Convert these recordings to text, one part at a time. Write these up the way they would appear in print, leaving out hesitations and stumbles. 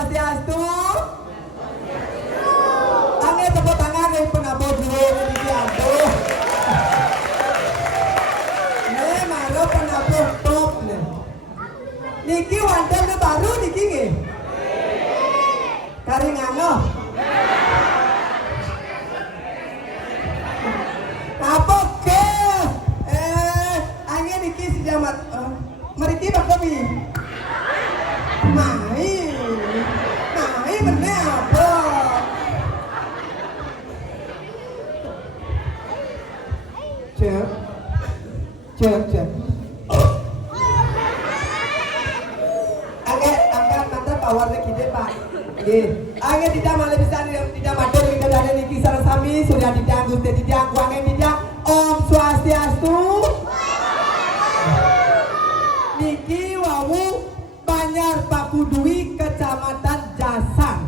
Swastiastu. Angin tepuk tangan yang penabur dua Widianto. Nih malu penabur top nih. Niki wonten baru niki nggih. Karingano. Apa ke? Angin niki sejamat. Meriki bakabi. Mai bener apa? Cek. Angkat mata powernya kita Pak. Angin tidak malah bisa tidak matur kita dari niki sareng sami sudah tidak gusti tidak kuangin tidak Om Swastiastu. Niki wawu Banyar Pakudui Kecamatan Jasang.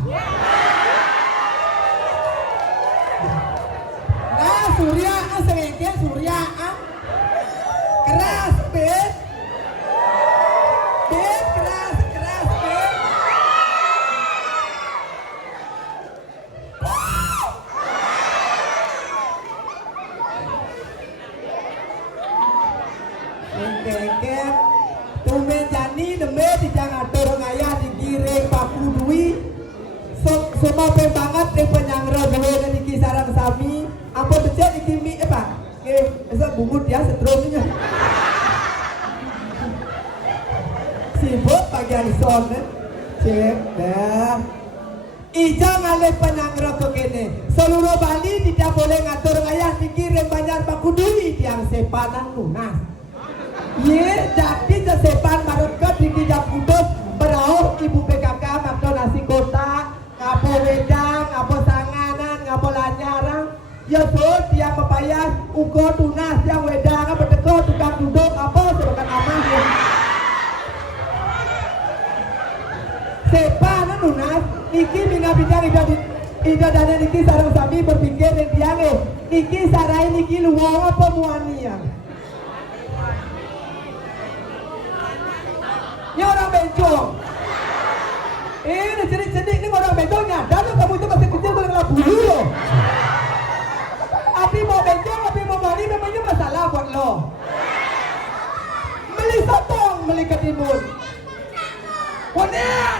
Nah Surya sengenge Surya keras bet keras bet. Sengenge tumen jani deme dijang atur ngayah digiring Pakudui. Semua banget yang penyangro dewe dan iki sarang sami. Apa becek iki mi Pak? Nggih, esuk bungut ya setrumnya. Sibuk bagian son. Cek dah. Ija ngalih penyangro ke kene. Seluruh Bali tidak boleh ngatur ngayah digiring Banyar Pakudui tiang sepanan lunas. Ye, jadi sesepan mareket di Kijang Kudus berauh Ibu PKK makdo nasi kotak, ngapo wedang, ngapo sanganan, ngapo lanyarang. Ya so, dia pepayas, ugo tunas, yang wedang, apa teko, tukang duduk, apa sebakan amah ya. Sepanan lunas, iki mina bidang ida dana niki sarang sami berpikir dan tiange. Niki sarai niki luwang apa muania. Ini orang bencong. Ini cedik-cedik ini orang bencongnya. Dan kamu itu masih kecil boleh ngelap bulu loh. Api mau bencong, api mau mani memangnya masalah buat lo. Beli sotong, beli ketimun. Kemudian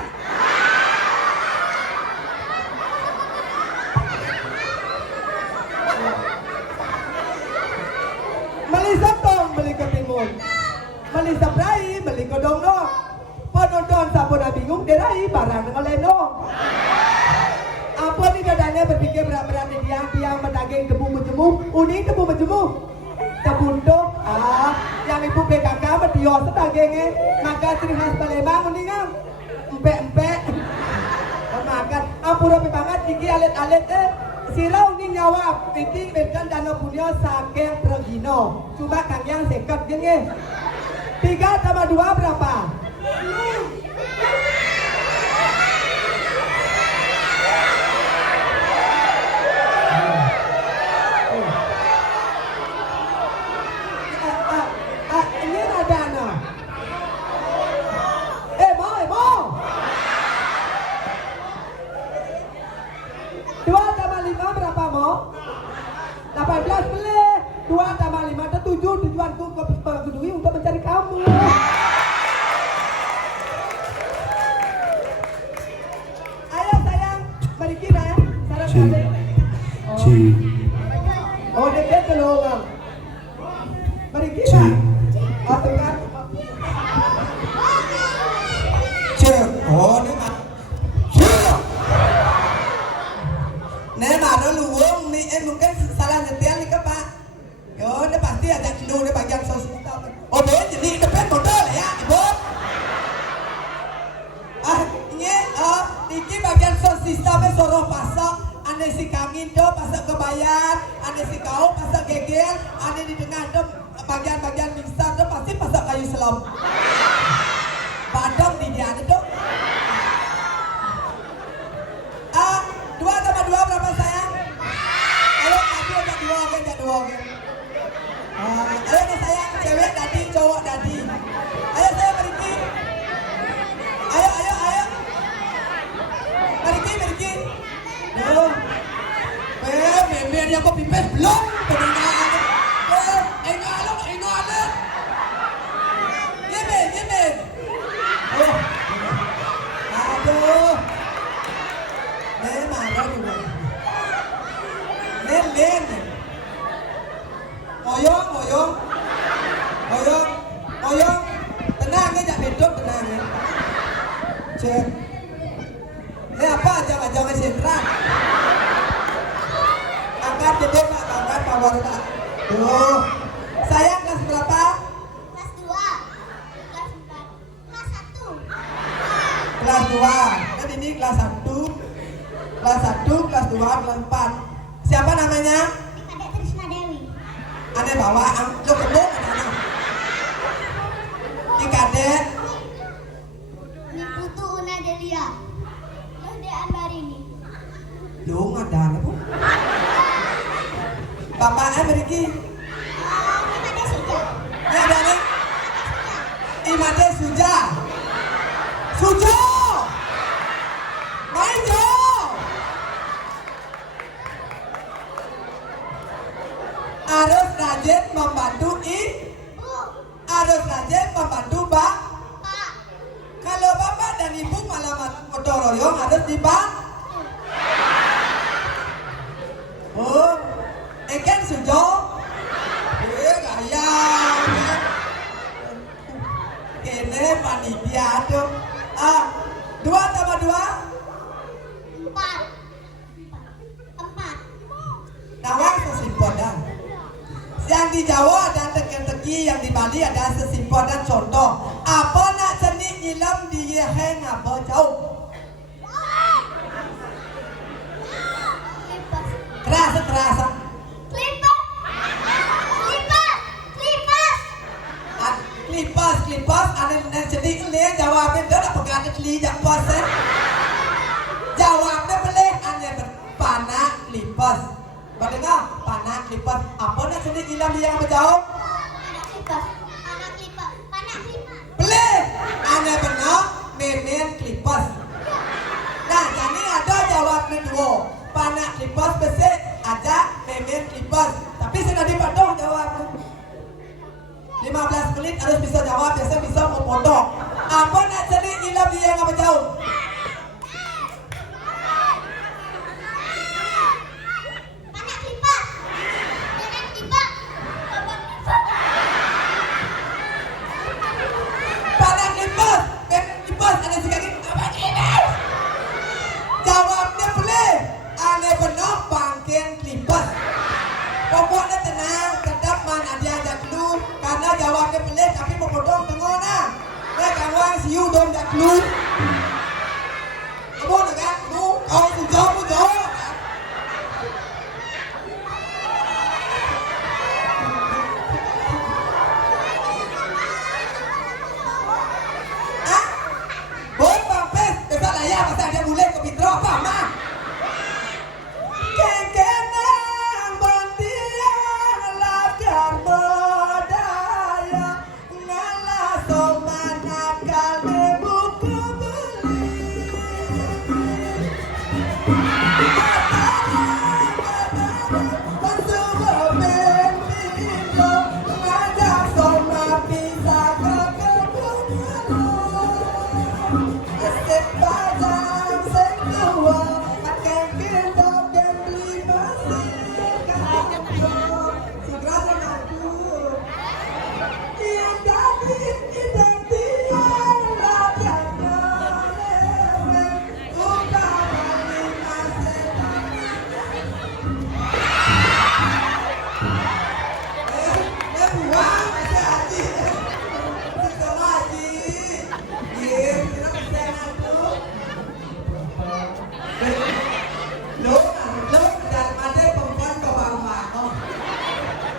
beli sotong, beli ketimun. Beli saprai, beli kodong-dong. Penonton sabuna bingung, derai barang ngelenong. Apa nih dadanya berpikir berat-berat di tiang mendaging tebu menjemu, uning tebu menjemu. Tebunduk, yang ibu PKK berdios dagingnya. Maka ciri khas Palembang uningan. Empek-empek. Makan, ampura banget, tinggi alit-alit Sirau ni nyawa, penting bekan dana punya sakeng Regino. Cuma kang yang sekat gini. 3 tambah 2 berapa? Ini ada anak. Mau. 2 tambah 5 berapa mau? 18 beli. 2 tambah 5 ada 7. Tujuanku ke Pakudui untuk mencari kamu. Ayo sayang, balik kita ya. Sarang Ci. Oh, deket dulu. Balik kita. Kan? Cek. Oh, ini mah. Nih mana luwung nih mungkin salah nyetir nih ke Pak. Yo, ini pasti ada dulu di bagian sosial. Oh, deh, jadi depan modal ya, Ibu. Ini bagian sosialnya soroh pasok. Ane si kangin do pasok kebayar, ane si kau pasok gegel, ane di tengah do bagian-bagian mixer do pasti pasok kayu selam. Padang di dia do. 2 tambah 2 berapa sayang? Ayo tadi udah 2 oke. Ayo sayang, cewek tadi, cowok tadi. Ayo saya berhenti. Ayo. Cek. Ini apa ajang-ajang sentral? Angkat gede Pak, angkat power Pak. Tuh. Saya kelas berapa? Kelas 2, kelas 4, kelas 1. Kelas 2. Kan ini kelas 1. Kelas 1, kelas 2, kelas 4. Siapa namanya? Adik Trisna Dewi. Aneh bawa, lo kebun anak. Di kadet. Ni Putu Una Delia. Loh Dean Barini. Lu ngadan apa? Bapaknya beriki. Ni Made Suja. Ini ada nih. Imade Suja. Sujo. Maijo. Harus rajin membantu Bu, harus rajin membantu Pak. Pak. Kalau bapak dan ibu malah gotong royong harus dibantu. Oh, ikan sujo. Gaya. Ini panitia tuh. 2 tambah 2. 4. 4. Nawang sesimpot dan. Yang di Jawa ada teki-teki, yang di Bali ada sesimpot dan contoh. Apa nak seni ilam di heng apa jauh? Klipas. Kerasa. Klipas. Klipas. Klipas. Klipas, ada yang sedih kelih jawabnya dia nak pegang kelih jak puas Jawabnya boleh ane panah klipas. Mendengar panah klipas. Apa nak sedih ilam dia yang berjauh? Anak klipas. Anak klipas. Anak klipas. Boleh ane benar memen klipas. Nah, jadi ada jawabnya dua. Panah klipas besar aja memen klipas. Tapi sudah dipotong jawabnya. 15 menit harus bisa jawab, biasa bisa memotong. Apa nak jadi ilam dia yang berjauh? Anak klipas. Anak klipas. Panah klipas, memen klipas, ada sekali apa klipas? Jawabnya boleh. Ane benar bangkeng klipas. Pokoknya tenang, tetap man ada ajak lu. Karena jawabnya boleh, tapi memotong tengok nah. Nah, kawan siu dong jak lu. Kamu nak lu, kau sujo. Ah, boleh pampes, besar layar pasal dia boleh ke Pitro apa mah? Kenang bantian lakar bodaya ngalah soman akal buku beli. Pasubah bentino ngajak soman bisa ke kebun. Esek pajang sek tua akan gendong dan beli masih kantor. Si gerasa ngaku yang tadi identian lajak keleweng utama lima setan. Buang masih haji. Si sama haji. Kira bisa ngaku. Lúc dan ada perempuan ke bawah.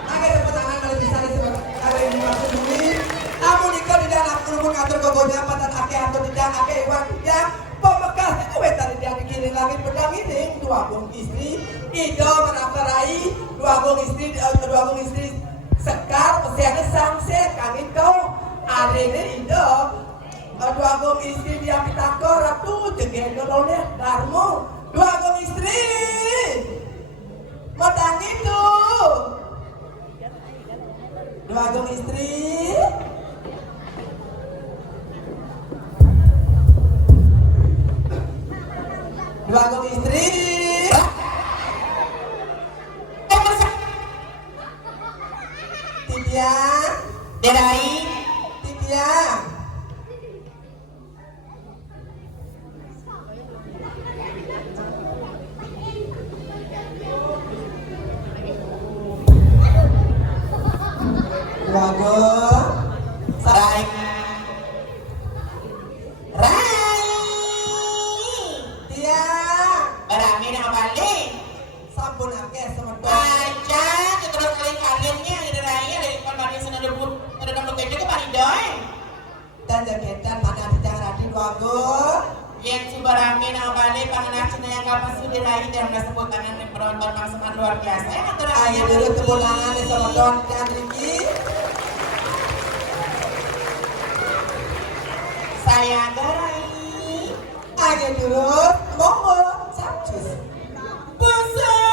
Ada petangan kalau bisa disebut ada yang dimaksud ini. Namun jika di dalam kerumunan atur kegonya patan ake atau tidak ake iwan yang pembekas itu tadi dia bikin langit pedang ini dua gong istri itu menaparai dua gong istri sekar pesiannya sangset kangin kau ada ini itu dua gong istri dia pitakor ratu jegen dorongnya darmo. Dua gong istri matang itu. Dua gong istri Tibia Derai Tibia bagus. Rai. Rai. Dia Barami na balik. sampun akeh semedon. Aja, terus kali kaliannya ada raya dari kemarin sana debut ada nomor gede ke Bali doi. Dan jaketan mana tidak radi bagus. Yang Subarami na balik panganak Cina yang kapan sudah raya dan sebut tangan penonton maksimal luar biasa. Ya kan Ayo dulu tepuk tangan di semedon kan iki. Saya Rai. Ayo dulu monggo sapjus. Besar.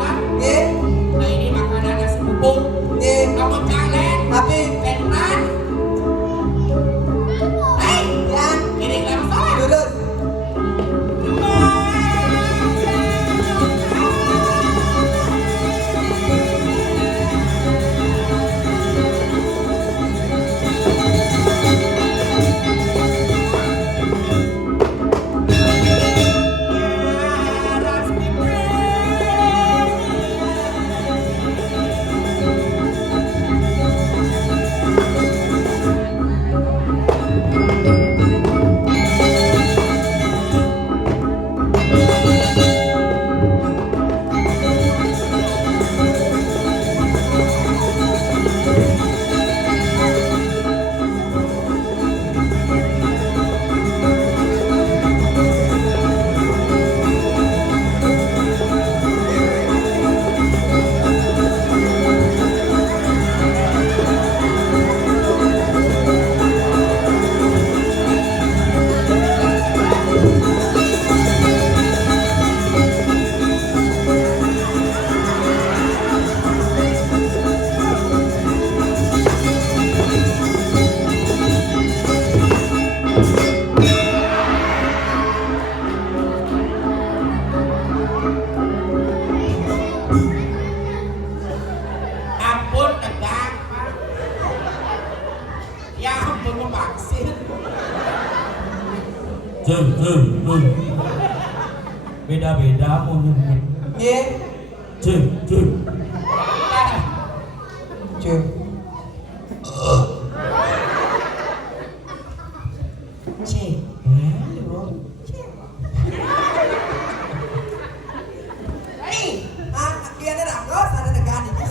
anak. Nggih. Nah ini makanan nasi bubuk. Nggih. Kamu calen. Tapi Ketan. Hei, yang kiri kamu salah. lurus. Ampun tegak. Ya ampun vaksin. Beda-beda mau nyebut. Nggih. Ceng. Cuk. Cek. Hei, Ah, kian ada rangkos, ada negaan itu.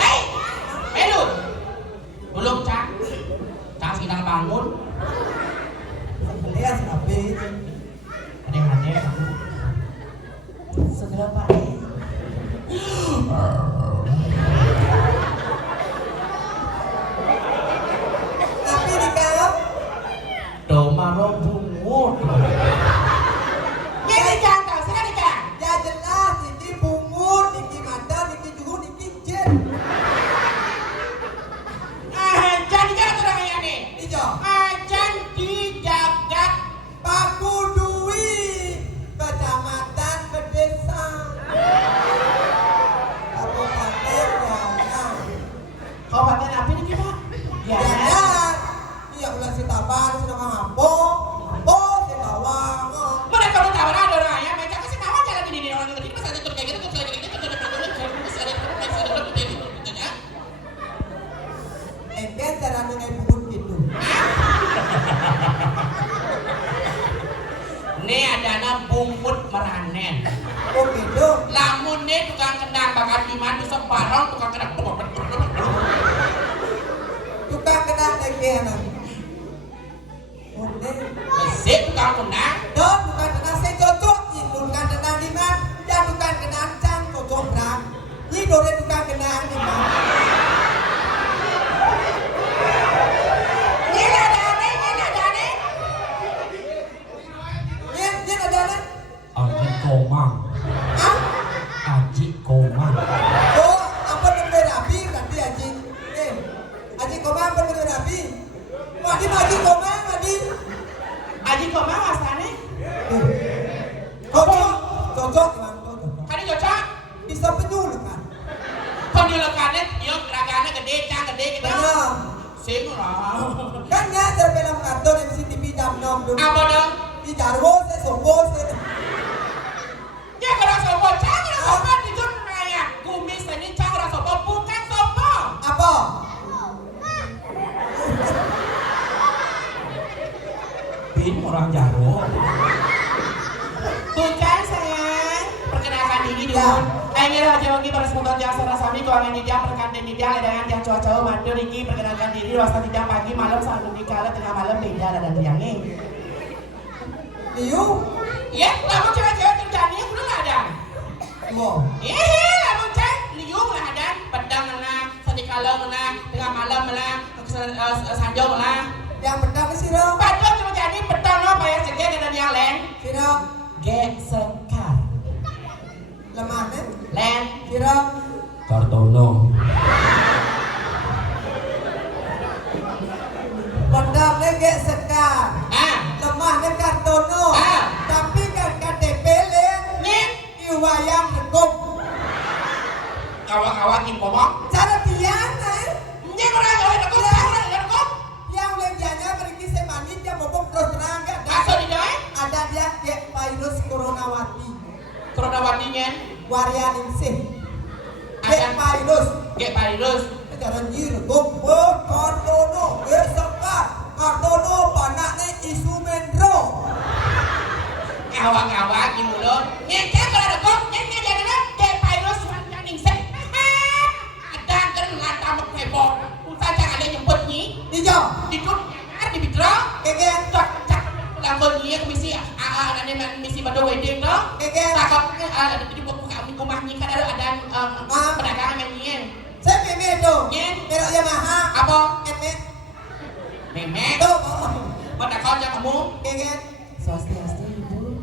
hei, Melu. Belum cak. Cak sedang bangun. Lihat tapi Adek-adek aku. Segera Pak. tapi dikawal. Domaro bungut. Ini jangan, sini dikah. Ya jelas iki bungut, iki madal, iki juhun, iki jen. Ajan kan orang yang ini. Ijo. Ajan di jagat. Paku Dwi, kecamatan ke desa. Kabupaten Jaya. Kabupaten apa ini Pak? Jaya. Iya ulah si taban sudah mampu. Oh, si bawang. Mana kalau tahu ada orang ayam, mereka kasih nama jalan ini orang ngerti pas ada kayak gitu terus kayak gitu Enten cara dengan bungut gitu. Ini adalah bungut meranen. Oh gitu. Lamun nih tukang kendang bakal di mana separong tukang kendang. Tukang kenang negeana. Onde. Besik tukang kendang. Dan bukan kenang saya cocok, ini bukan kenang diman, dan bukan kenang can cocok berang. Ini dore bukan kenang diman. Ini ada nih, ini ada nih. Ini ada nih. Aji komang. Ah, Aji komang. oh, apa bener rapi berarti Aji. Aji koma apa bener rapi? Madi madi koma madi. Aji kok mau asane? Cocok, cocok bang, cocok. Kali cocok. Bisa penyuluh kan? Kau di lokanet, yo gerakannya gede, cang gede gitu. Benar. Sing lah. Kan ya terpelam karton yang mesti TV jam 6 dulu. Apa dong? Di Jarwo saya sombo saya. Ya kalau sopo, cang kalau sopo di jun naya. Kumis ini cang kalau sopo bukan sopo. Apa? Bin orang Jaro. Bukan sayang. Perkenalkan diri dulu. Ya. Ayo aja wangi para sebutan jasa rasami keuangan tidak perkanten tidak dengan yang cowok-cowok mandur ini perkenalkan diri wasta tidak pagi malam saat dikala tengah malam beda dan riangnya. Liu? Ya, lamun cewek-cewek kerjaannya udah nggak ada. Mau? Lamun cewek liung lah ada, pedang lah, sedikala lah, tengah malam lah, sanjung lah. Yang benar ke sih dong? Padahal cuma jadi pedang lo bayar cegah dan yang lain. Sih dong? Gesekar. Lemah nih. Len. Kira. Kartono. Pendam lagi sekar. Ah. Lemah nih kartono. Ah. Tapi kan KTP len. Nih. Iwayang regum. Awak-awak ngomong. Cara tiana. Nih orang kok. Yang legianya pergi semani dia bobok terus terang gak Masuk di dalam. ada dia kayak virus coronawati. Coronawatinya. Varian insih. Ada Kayak virus. virus. Cara nyir gombo kartono sekar. Kartono panaknya isu mendro. Awak-awak mulut. Nyekek kalau ada kok. Nyekek jangan kayak virus yang insek. Ada kan ngata mekebok. Usah jangan ada nyebut nyi. Hijau. Dikut di bidro. Keke. Cak langkon nyi misi ada misi pada wedding no. Keke. Takap ada di buku kami rumah nyi kan ada pedagang yang nyi. Saya meme itu. Nyi. Merek Yamaha. Apa? Meme. Memek. Tuh. Pada kau yang kamu. Keke. Swastiastu ibu.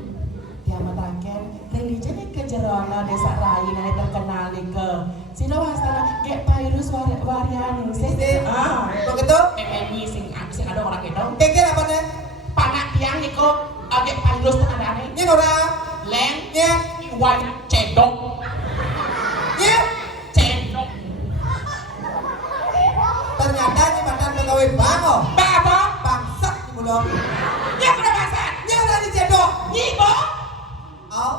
Dia matangkan religinya ke Jerono desa Rai nanti terkenal ke sino wasana kayak virus varian sih. Begitu. Memenyi sing ada orang itu. Keke apa nih? Panak tiang niko agak virus tak ada nih. Ini orang. Len. Ini. Iwan cedok. Ini. Cedok. Ternyata ini mantan pegawai bank oh. Apa? Bangsat ini belum. Ya sudah pasar. Ini udah dicedok. Nyibo. Oh.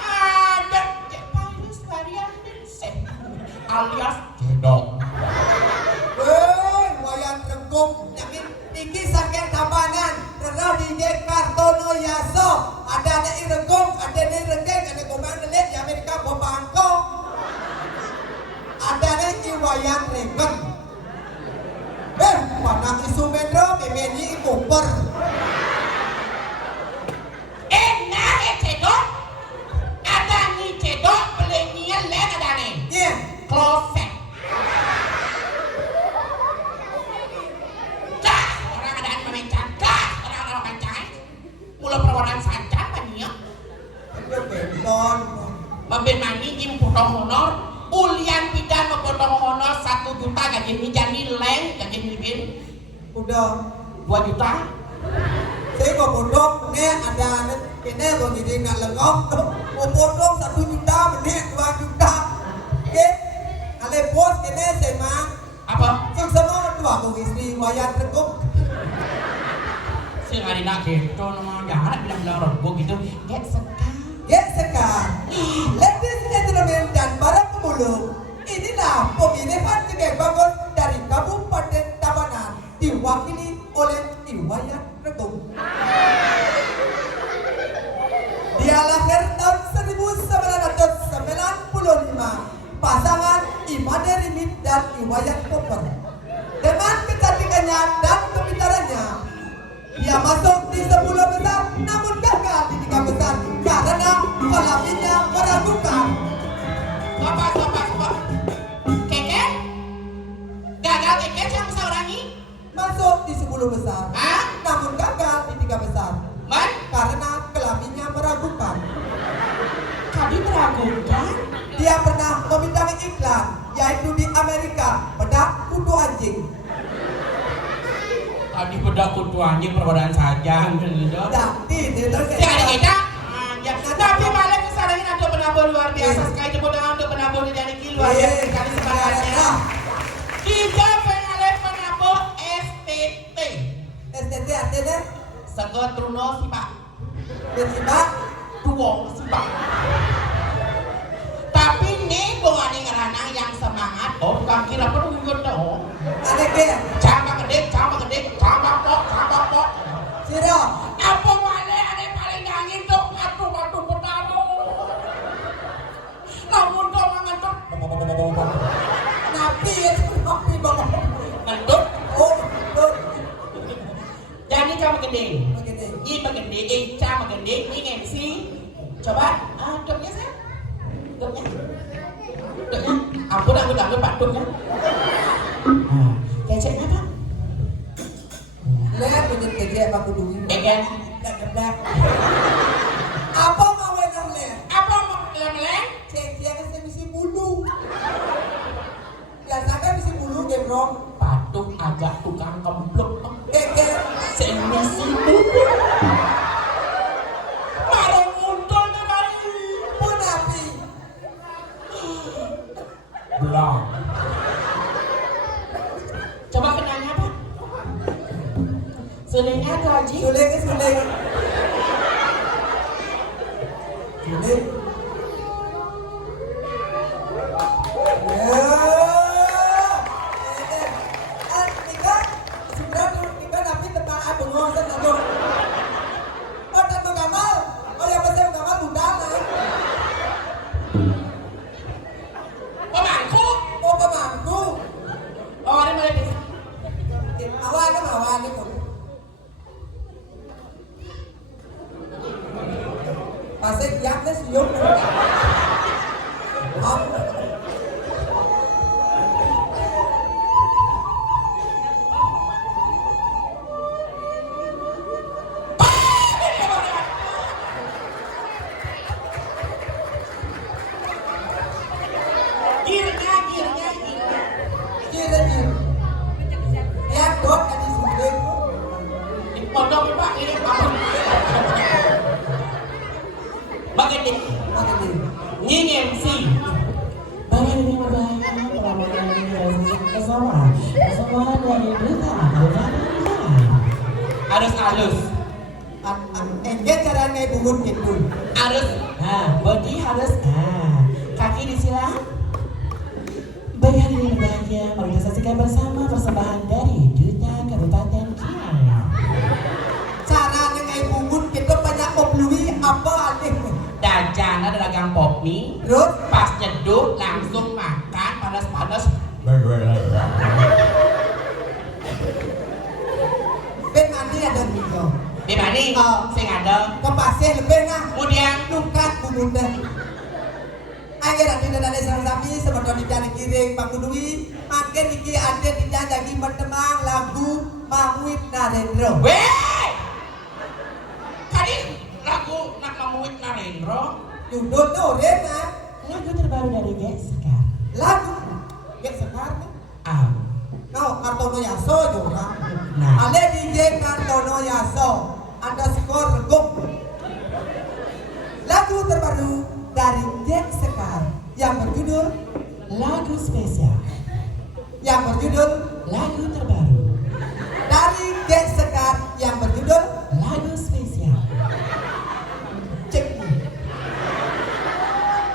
Ada kayak virus varian sih. Alias cedok. Woi, wayan regum. Yakin iki sakit tabanan. Terus di Kartono Yaso. Ada iregum, ada regeng, ada gomang delit di Amerika Bobangko. Ada iwayan regen. Panang isu metro, memenyi koper. Nah, cedok. Ada nih cedok belinya len ada nih. Iya. Kloset. Dah, orang ada yang memencan. Dah, orang mencai. Mula perwaran sancan banyak. Beton. Mabin mani jim potong honor. Ulian pidan memotong honor 1 juta gaji ini jadi len gaji ini Udah. 2 juta. Saya mau potong, nih ada ini mau jadi nggak lengkap. Mau potong 1 juta, menit 2 juta. Oke, kalau bos ini saya mang. Apa? Yang sama tua mau istri wayan regum. Sing hari nak gitu nama jangan bilang rego gitu. Get sekali. Ya sekarang, ladies and gentlemen dan para pemulung, inilah pemilihan Tegak Bagus dari Kabupaten Tabanan diwakili oleh Iwayan Regum. Dia lahir tahun 1995, pasangan Imade Rimit dan Iwayan Koper. Dengan kecantikannya dan kepintarannya, dia masuk di 10 besar namun gagal di 3 besar karena kelaminnya meragukan. Sobat. Keke? Gagal keke siapa seorang ini? Masuk di 10 besar Hah? namun gagal di 3 besar Man? karena kelaminnya meragukan. Tadi meragukan? Dia pernah membintangi iklan yaitu di Amerika bedak kutu anjing. Tadi bedak kutu anjing perwadaan saja gitu. Tapi dia Si ada kita? Ya, tapi malah kesalahan ada penabur luar biasa sekali jemput dengan untuk penabur di dari luar biasa sekali sebenarnya. Kita pengalih penabur STT. STT artinya Sego Truno si Pak. tiba-tiba Tuwong si Pak. Tapi nih bungani ngeranang yang semangat. Oh, bukan kira perlu dong. ada dia Cabang gede, cabang pok. Siro Apa malah ada paling angin tuh atuh pertama. Namun kau mengentuk. nabi itu nabi banget. Ngentuk. Oh, tuh Jadi kamu gede. begini. Ini begede, Eca begede, ini MC. Coba, duknya saya. Duknya. Ampun Pak Duk ya. Keceknya Pak. Lihat punya kejek aku dulu. Egen. Dak. Apa mau wenar lihat? Apa mau Belum. Coba kenanya Pak. Sulingnya tuh Haji. Suling. Pemangku. Oh ini mulai bisa. Pasik yaknya siung. Girnya. Ya dot kan di suling. Di pondok Pak ini apa? Bagaitik. Nying MC. Harus halus. Engage caranya bungun gitu. Harus. Body harus. Kaki disilang. Bagi hari ini bahagia, mari kita saksikan bersama persembahan dari Duta Kabupaten Kiai. Caranya kayak bungun kita banyak oblui apa aneh. Dajana dagang pop mie. Terus Pas nyeduh langsung makan panas-panas. ben mandi ada video. Di mana? Sing ada. Kepasih lebih nah. Kemudian Lukat bungun deh. Akhirnya tidak ada sarang sapi sebetulnya dicari kiring pangudui. Makin iki ada dijajagi bertemang lagu Mahmud Narendra. weh. Tadi lagu nak memuit Narendra. Judul tuh Rena. Lagu terbaru dari Get Sekar. Lagu ya sekarang. Kau Kartono Yaso juga. Nah. Ada DJ Kartono Yaso. Underscore Reguk. Lagu terbaru dari Jack Sekar yang berjudul Lagu spesial. Lagu terbaru. dari Jack Sekar yang berjudul Lagu spesial. Cek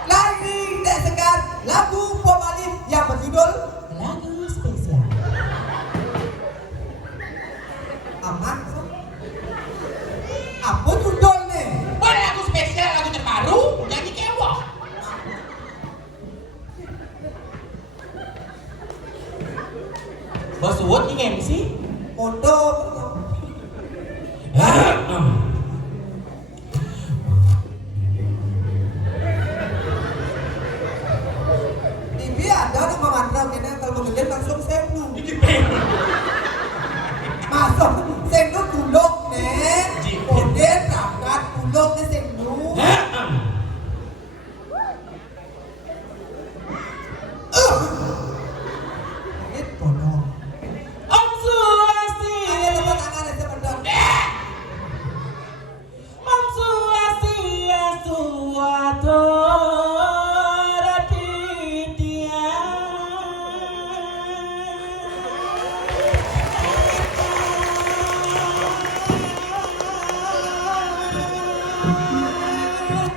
lagi Jack Sekar lagu Pomali yang berjudul Lagu spesial. Aman. Apa judulnya? Boleh lagu spesial, lagu terbaru, jadi kewok. Bos Uwot ini MC. Foto. TV ada nih memandang ini kalau mengelir langsung senu. Masuk senu duduk nih. Kemudian berangkat duduk nih senu. Itu dong. Om Swastiastu. Tepuk tangan ya sebentar. Om Swastiastu.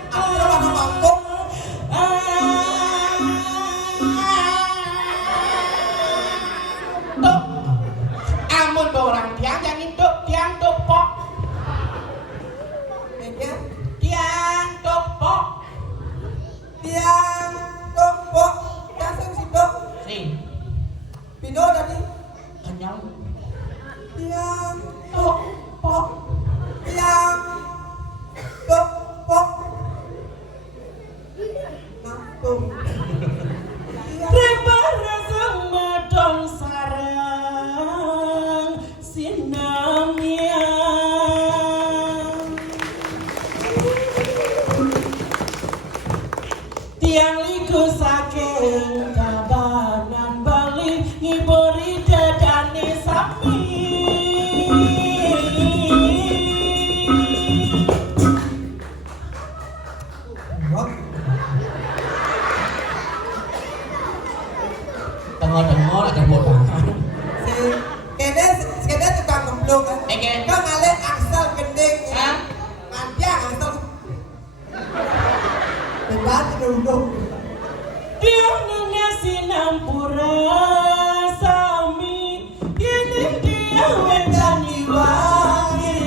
Aku mana mampu. Tuk. Amun orang tiang jangan tuk, tiang tuk pok. Ini Tiang tuk pok. tiang tombok langsung sidok. Sing, Pino tadi. kenyang. Tiang tombok. Tiang tombok. Nampung. Prepara sama dong sarang sinamia. Tiang liku saking kabanan Bali ngibori dadane sapi. tengok-tengok nak kebut tangan. Si kene tukang gemblung kan. Oke. Kau ngale aksal gending. Hah? Nanti aksal. Debat dulu. Dia nasi nampura sami ini dia wendani wangi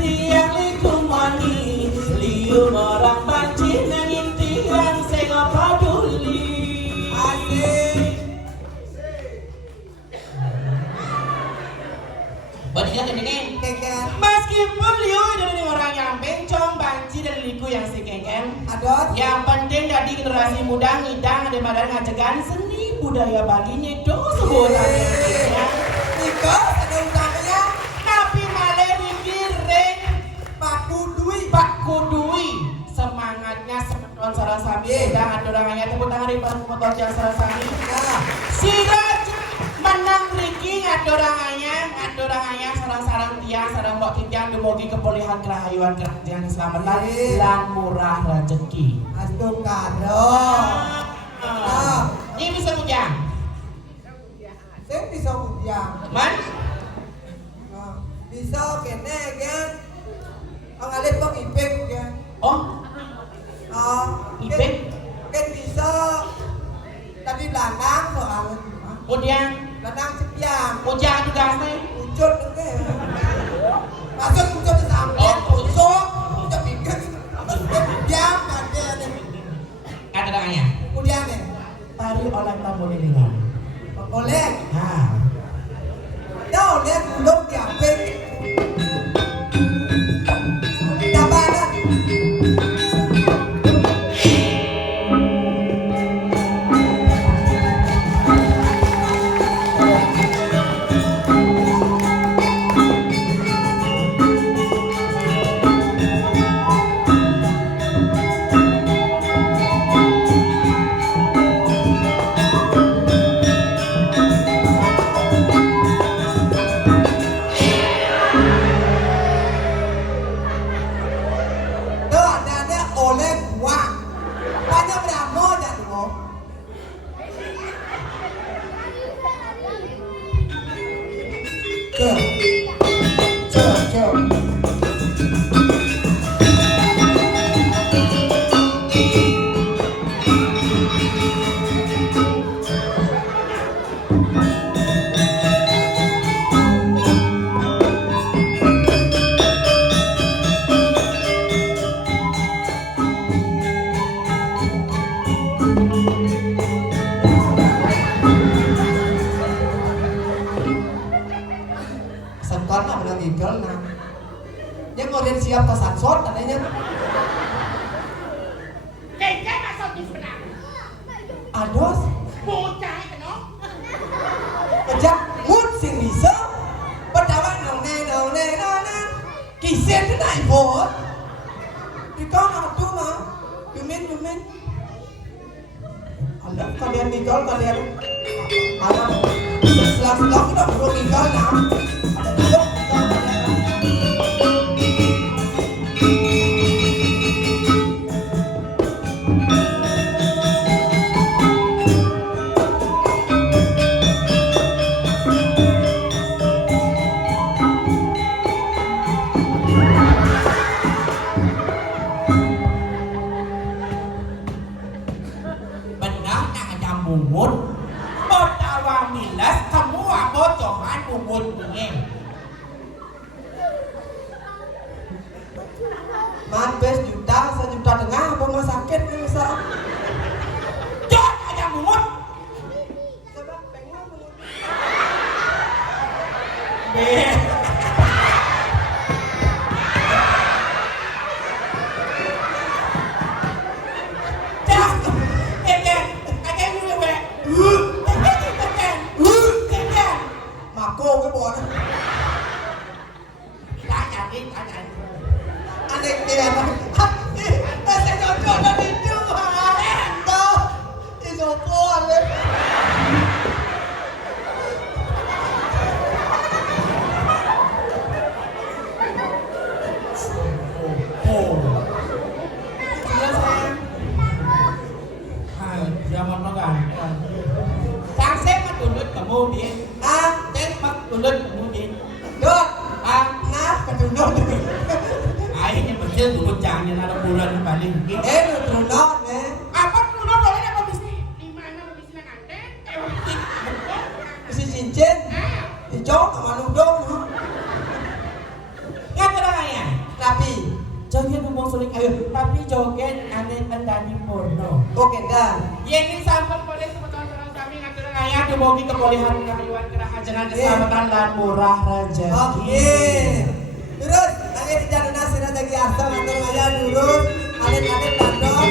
tiang likumani liu orang banci nangin tiang sego paduli Asik. Badinya kendengin Keken. Meskipun Liu dari orang yang bencong, banci dan liku yang si keken, Adot. yang penting dari generasi muda ngidang daripada ngacegan seni budaya baginya itu sebutannya. Niko ada utamanya Tapi malah dikiring Pak Kudui semangatnya semeton sarasami dan adorangannya tepuk tangan di depan motor yang sarasami. Nah, Siraj menang Riki ngadorangannya sarang-sarang tiang sarang mbok tiang dumugi kepulihan kerahayuan kerajaan keselamatan lan murah rezeki. astung karo. Ini bisa mujang. Saya bisa ujian. Man? Bisa kene kan. Ang alit pang ipek kan. Oh, Ipek? Kan bisa. Tapi belakang soal. mujang. Belakang sepiang. Mujang juga sih. Ucut ke. Masuk ucut di samping. Ucut. Ucut pikir. Diam ada ni. Adorangannya. Kemudian ni. Tari oleh tamu lilingan. Boleh. Nah, Đâu ni belum diapek. Dapat dah. Tuh ada oleh gua. Banyak berapa dah tu? Cuk. Sengkon nak menang igel nak. Dia ngorin siap ke sansot katanya. keken masuk di sebelah. Ados. Bocah itu no. Kejak mut sing bisa. Pertama nong ne. Kisen tu naik bot. Ikon atu mah. Yumin. Anda kalian igel kalian. Mana? Selang udah burung igel nak. Benar nak ada mungut. Botawa milas kamu apa johan mungut ni. Man bes juta, 1,5 juta apa rumah sakit ni bisa. Jod ada mungut. Sebab pengen mengut. Be. Dah. Keken. Keken ni be. Keken. Mako cái bò đó. Tak jadi. Anh em kia nó. Nó sẽ nói cho nó đi chưa hả? din. Ah, Then magtulog mo din. dot. Ah, Nga, katulog. ay niya ba siya tungkol dyan niya na bulan ng palengke. Tulog, eh. Apat tulog ko na mabisi. Lima na mabisi na kante. Si Cincin. Ijok, kamaludong. Nga ka na kaya. Rapi. Joget ngomong sulit ayo, tapi joget aneh pendani porno. Oke, dah. Yan yung sampang polis sa kami nga ka na kaya. Dumogi kapulihan ka kayuan ka na kajangan keselamatan dan murah rezeki. Oke. Terus, lagi di jalan nasi lagi asal atau ayah lurus, alit-alit tandok.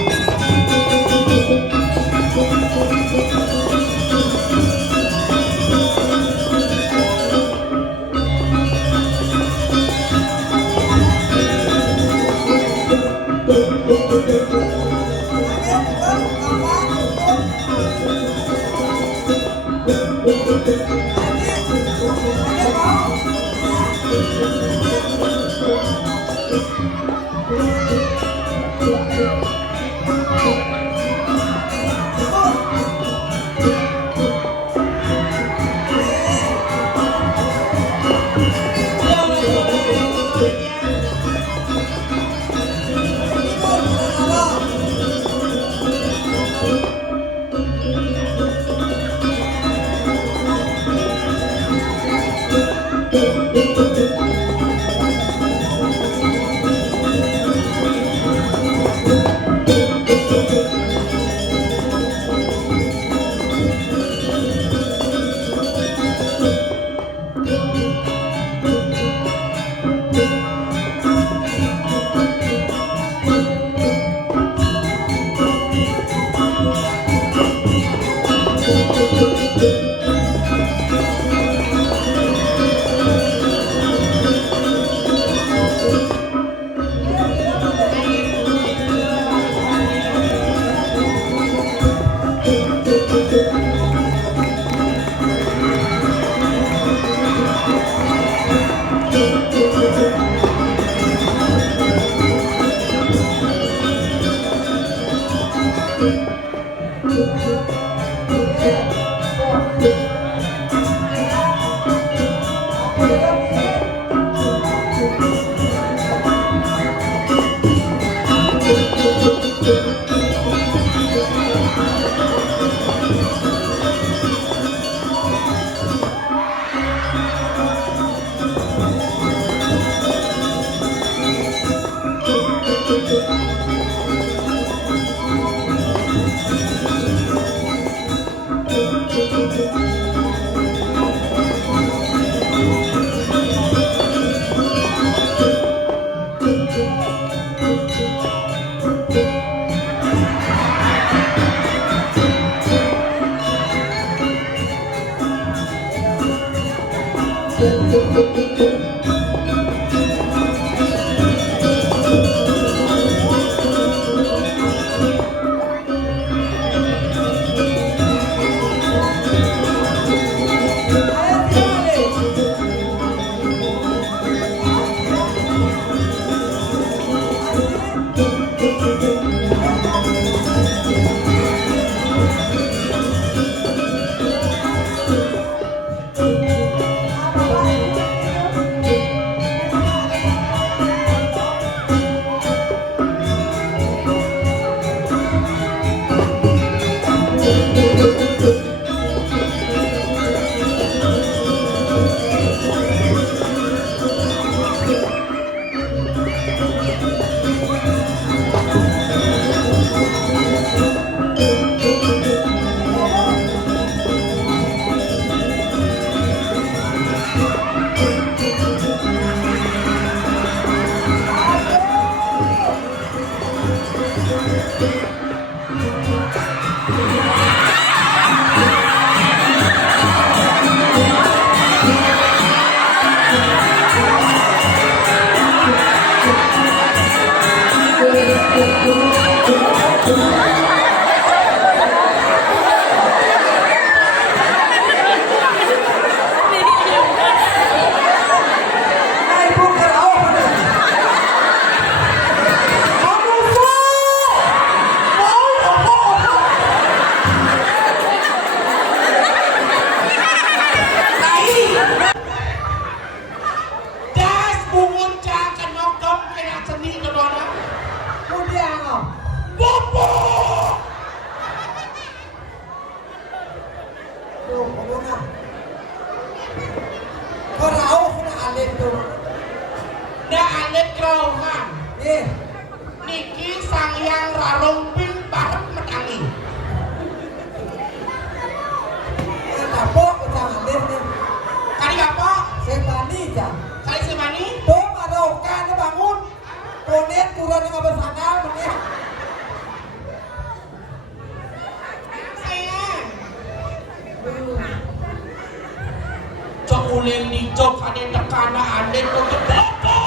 uleng dijok ada tekana ada tuh kepopo.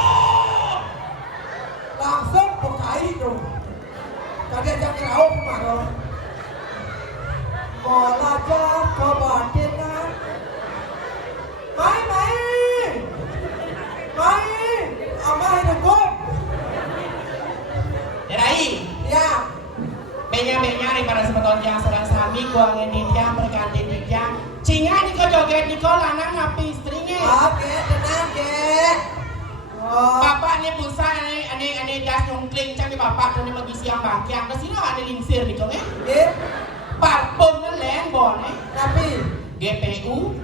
Langsung bukai dong. Kalian jangan kerau kemana? Molajar kebatinan. Main. Amai dukung. Derai. Ya. Benya nih para semeton yang sedang sami gua ngedit yang berganti yang cinga di ko joget di ko lanang ngapi istrinya. Oke, tenang ya. Oh. Bapak nih busa ane das nyongkling cang di bapak tuh nih magi siang bangkiang ke sini ada lingsir di ko Eh, parpon na len bon tapi GPU.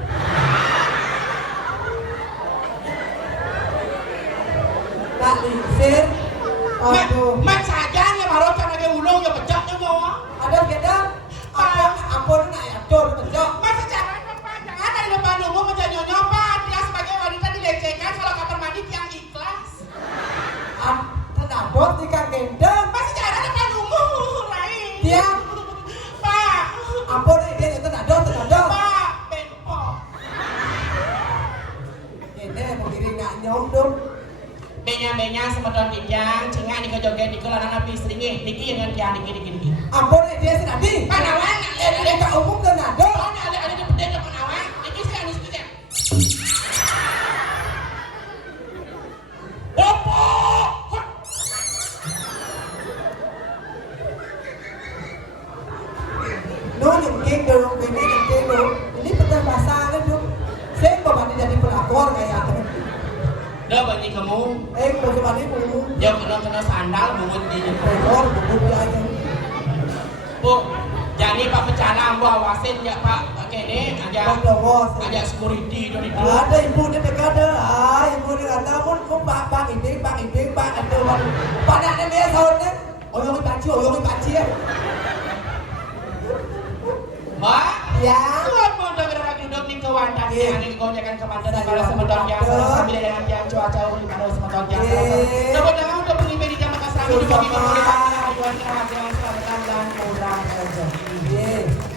tak lingsir. Aduh. Mat saja nih marot kan ada ulung ya pecah tuh bawa. Ada gedang. Ampun nak atur betul. Masa jangan jangan ada di depan umum menjadi nyoba dia sebagai wanita dilecehkan kalau kamar mandi yang ikhlas. Tenadot di kang gendang. Masih jangan depan umum, Rai. Dia. Pak. Ampun dia itu tenadot. Pak, benpo. Ini mengiring nak nyom dong. Benya semedon dijang, cengang di joget di lanang api istrinya. Niki yang kian niki. Ampun dia senadi. Panawan, Dia tak umum tenadot. ada di pedang panawan. Niki saya anu sekian. Opo. Nó nyengking dong, ini nyengking dong. Ini pernah bahasa kan dong. Saya kembali jadi pelakor kayak. Dah bagi kamu, Kembali dulu. yang kena sandal bungut di Pelakor, bubuk dia aja. Bu, jadi Pak Pecalang bu awasin ya Pak kene aja security dari itu. Ada ibu dia dekade, ibu dia kata pun bang iping, ada orang. Pada ada dia soalnya, oyong ipaci ya. Mbak, Ya. tuan mau udah berada duduk di kewandan ya, ini gonjakan kemandan para semeton yang sambil yang cuaca uli pada semeton yang coba dengan untuk pengibe di jam Makassar di bagi pemerintahan yang selamat dan kurang rezeki.